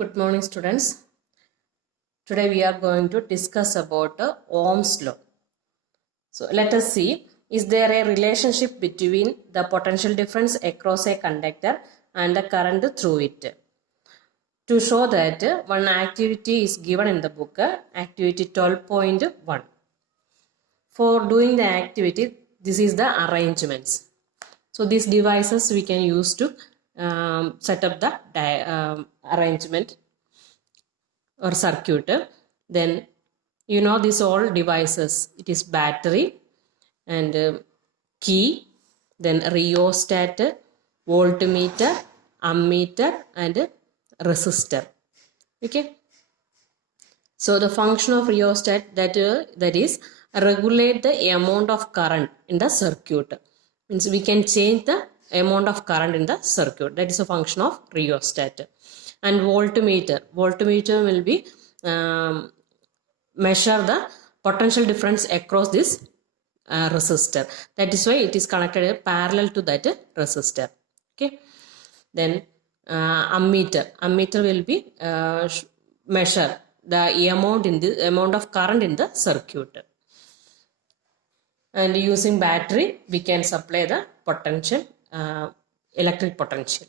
Good morning, students. Today we are going to discuss about Ohm's law. So let us see, is there a relationship between the potential difference across a conductor and the current through it? To show that, one activity is given in the book, activity 12.1. For doing the activity, this is the arrangements. So these devices we can use to set up the arrangement or circuit. Then you know these all devices, it is battery and key, then rheostat, voltmeter, ammeter and resistor. Okay, so the function of rheostat that is regulate the amount of current in the circuit. Means we can change the amount of current in the circuit. That is a function of rheostat. And voltmeter will be measure the potential difference across this resistor. That is why it is connected parallel to that resistor. Okay. Then ammeter will be measure the amount of current in the circuit. And using battery we can supply the potential, electric potential.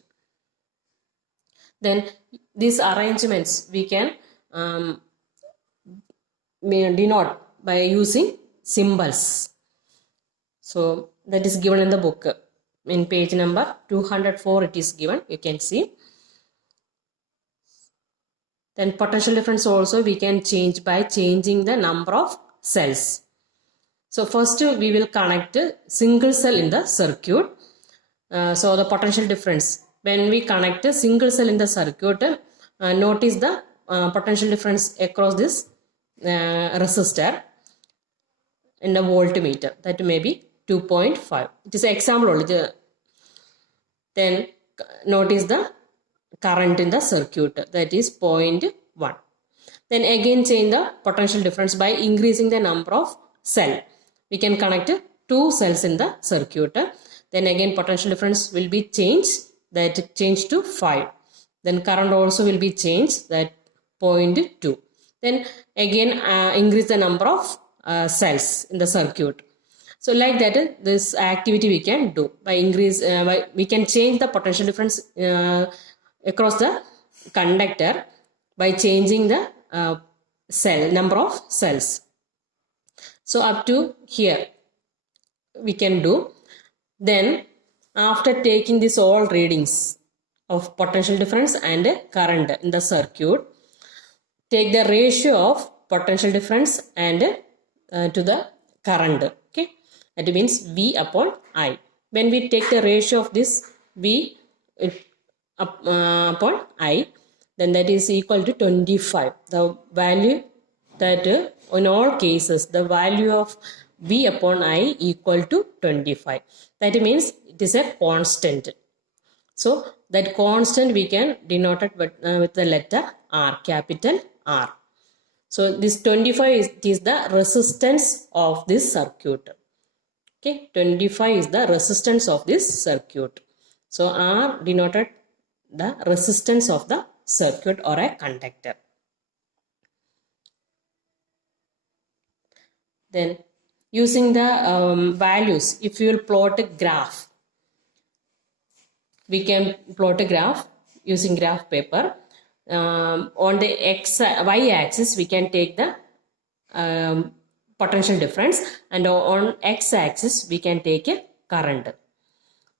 Then these arrangements we can denote by using symbols. So that is given in the book. In page number 204 it is given, you can see. Then potential difference also we can change by changing the number of cells. So first we will connect a single cell in the circuit. So the potential difference, when we connect a single cell in the circuit, notice the potential difference across this resistor in the voltmeter, that may be 2.5. It is an example only. Then notice the current in the circuit, that is 0.1. Then again change the potential difference by increasing the number of cell. We can connect 2 cells in the circuit. Then again potential difference will be changed, that change to 5. Then current also will be changed, that 0.2. Then again increase the number of cells in the circuit. So like that, this activity we can do by we can change the potential difference across the conductor by changing the number of cells. So up to here we can do. Then after taking this all readings of potential difference and current in the circuit, take the ratio of potential difference and to the current. Okay, that means V upon I. When we take the ratio of this V upon I, then that is equal to 25. The value that in all cases the value of V upon I equal to 25. That means it is a constant. So that constant we can denote it with the letter R, capital R. So this 25 is the resistance of this circuit. Okay, 25 is the resistance of this circuit. So R denoted the resistance of the circuit or a conductor. Then using the values, if you will plot a graph, we can plot a graph using graph paper. On the y axis we can take the potential difference, and on x axis we can take a current.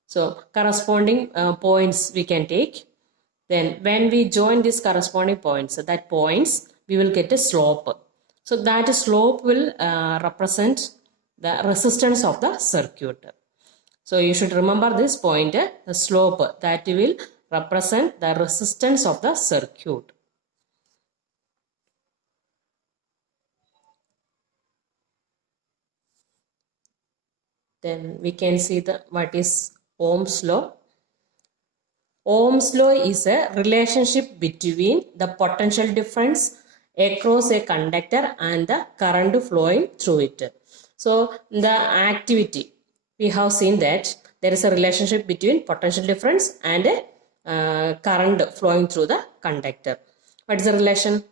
So corresponding points we can take. Then when we join these corresponding points, that points we will get a slope. So that slope will represent the resistance of the circuit. So you should remember this point, the slope that will represent the resistance of the circuit. Then we can see what is Ohm's law. Ohm's law is a relationship between the potential difference across a conductor and the current flowing through it. So the activity, we have seen that there is a relationship between potential difference and current flowing through the conductor. What is the relation?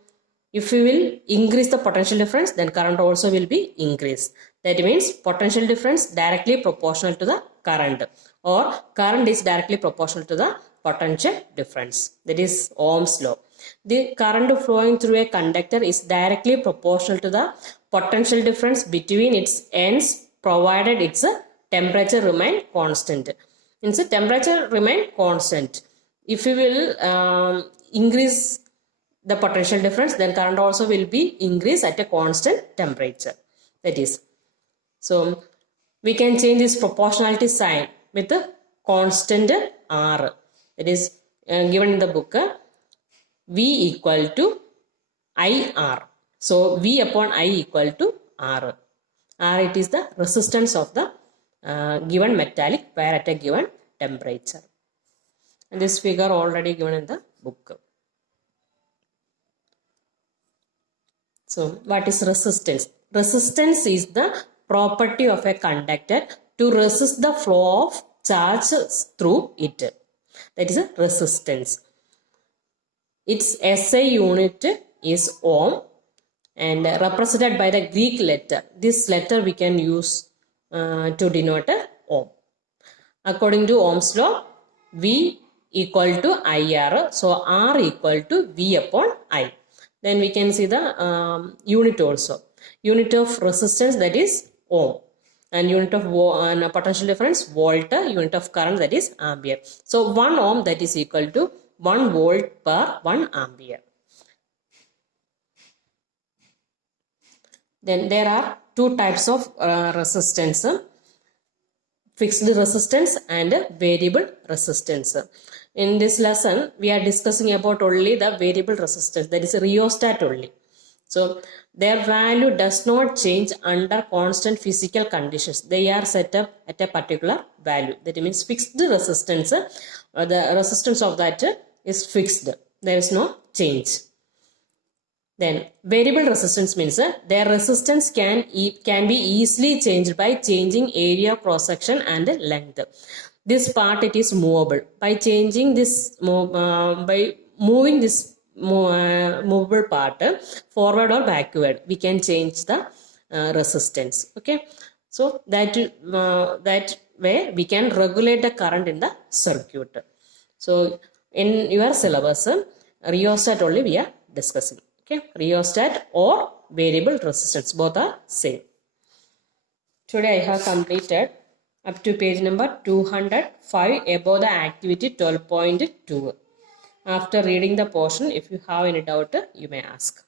If we will increase the potential difference, then current also will be increased. That means potential difference directly proportional to the current, or current is directly proportional to the potential difference. That is Ohm's law. The current flowing through a conductor is directly proportional to the potential difference between its ends, provided its temperature remain constant. Means the temperature remain constant. If we will increase the potential difference, then current also will be increased at a constant temperature. That is, so we can change this proportionality sign with the constant R. That is given in the book, V equal to IR. So V upon I equal to R. R, it is the resistance of the given metallic wire at a given temperature. And this figure already given in the book. So what is resistance? Resistance is the property of a conductor to resist the flow of charges through it. That is a resistance. Its SI unit is ohm and represented by the Greek letter. This letter we can use to denote ohm. According to Ohm's law, V equal to IR. So R equal to V upon I. Then we can see the unit also. Unit of resistance, that is ohm. And unit of potential difference, volt. Unit of current, that is ampere. So 1 ohm, that is equal to 1 volt per 1 ampere. Then there are two types of resistance. Fixed resistance and variable resistance. In this lesson, we are discussing about only the variable resistance, that is rheostat only. So their value does not change under constant physical conditions. They are set up at a particular value. That means fixed resistance, the resistance of that is fixed. There is no change. Then variable resistance means their resistance can be easily changed by changing area of cross section and length. This part, it is movable. By changing this, by moving this movable part forward or backward, we can change the resistance. Okay, so that way we can regulate the current in the circuit. So in your syllabus, rheostat only we are discussing. Okay, rheostat or variable resistance, both are same. Today I have completed up to page number 205 above the activity 12.2. After reading the portion, if you have any doubt, you may ask.